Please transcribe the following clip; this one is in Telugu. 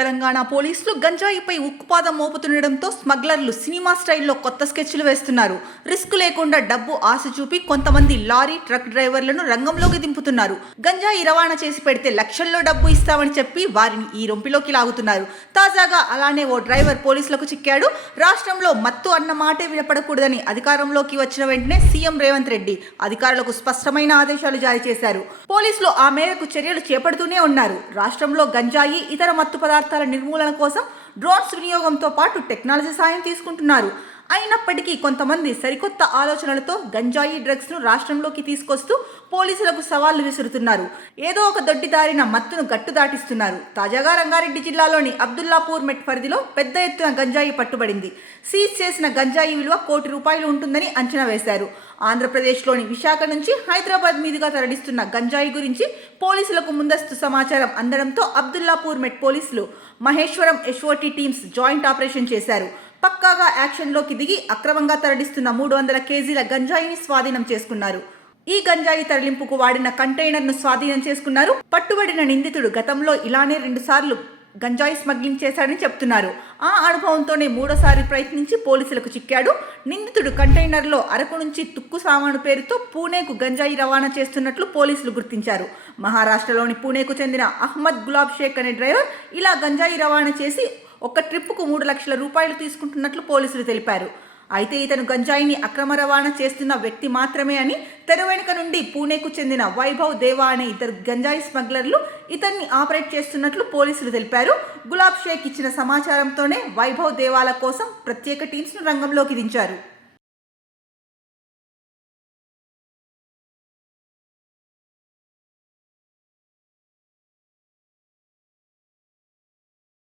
తెలంగాణ పోలీసులు గంజాయిపై ఉక్కుపాదం మోపుతుండటంతో స్మగ్లర్లు సినిమా స్టైల్లో కొత్త స్కెచ్లు వేస్తున్నారు. రిస్క్ లేకుండా డబ్బు ఆశ చూపి కొంతమంది లారీ, ట్రక్ డ్రైవర్లను రంగంలోకి దింపుతున్నారు. గంజాయి రవాణా చేసి పెడితే లక్షల్లో డబ్బు ఇస్తామని చెప్పి వారిని ఈ రొంపిలోకి లాగుతున్నారు. తాజాగా అలానే ఓ డ్రైవర్ పోలీసులకు చిక్కాడు. రాష్ట్రంలో మత్తు అన్న మాటే వినపడకూడదని అధికారంలోకి వచ్చిన వెంటనే సీఎం రేవంత్ రెడ్డి అధికారులకు స్పష్టమైన ఆదేశాలు జారీ చేశారు. పోలీసులు ఆ మేరకు చర్యలు చేపడుతూనే ఉన్నారు. రాష్ట్రంలో గంజాయి, ఇతర మత్తు పదార్థాల నిర్మూలన కోసం డ్రోన్స్ వినియోగంతో పాటు టెక్నాలజీ సాయం తీసుకుంటున్నారు. అయినప్పటికీ కొంతమంది సరికొత్త ఆలోచనలతో గంజాయి డ్రగ్స్ను రాష్ట్రంలోకి తీసుకొస్తూ పోలీసులకు సవాళ్లు విసురుతున్నారు. ఏదో ఒక దొడ్డిదారిన మత్తును గట్టు దాటిస్తున్నారు. తాజాగా రంగారెడ్డి జిల్లాలోని అబ్దుల్లాపూర్ మెట్ పరిధిలో పెద్ద ఎత్తున గంజాయి పట్టుబడింది. సీజ్ చేసిన గంజాయి విలువ ₹1 కోటి ఉంటుందని అంచనా వేశారు. ఆంధ్రప్రదేశ్లోని విశాఖ నుంచి హైదరాబాద్ మీదుగా తరలిస్తున్న గంజాయి గురించి పోలీసులకు ముందస్తు సమాచారం అందడంతో అబ్దుల్లాపూర్ మెట్ పోలీసులు Maheshwaram SOT teams joint operation చేశారు. పక్కాగా యాక్షన్లోకి దిగి అక్రమంగా తరలిస్తున్న 300 కేజీల గంజాయిని స్వాధీనం చేసుకున్నారు. ఈ గంజాయి తరలింపుకు వాడిన కంటైనర్ను స్వాధీనం చేసుకున్నారు. పట్టుబడిన నిందితుడు గతంలో ఇలానే 2 సార్లు గంజాయి స్మగ్లింగ్ చేశాడని చెప్తున్నారు. ఆ అనుభవంతోనే 3వ ప్రయత్నించి పోలీసులకు చిక్కాడు. నిందితుడు కంటైనర్లో అరకు నుంచి తుక్కు సామాను పేరుతో పూణేకు గంజాయి రవాణా చేస్తున్నట్లు పోలీసులు గుర్తించారు. మహారాష్ట్రలోని పూణేకు చెందిన అహ్మద్ గులాబ్ షేక్ అనే డ్రైవర్ ఇలా గంజాయి రవాణా చేసి ఒక ట్రిప్పుకు ₹3 లక్షలు తీసుకుంటున్నట్లు పోలీసులు తెలిపారు. అయితే ఇతను గంజాయిని అక్రమ రవాణా చేస్తున్న వ్యక్తి మాత్రమే అని, తెర వెనుక నుండి పూణేకు చెందిన వైభవ్ దేవా అనే ఇద్దరు గంజాయి స్మగ్లర్లు ఇతన్ని ఆపరేట్ చేస్తున్నట్లు పోలీసులు తెలిపారు. గులాబ్ షేక్ ఇచ్చిన సమాచారంతోనే వైభవ్ దేవాల కోసం ప్రత్యేక టీమ్స్ను రంగంలోకి దించారు.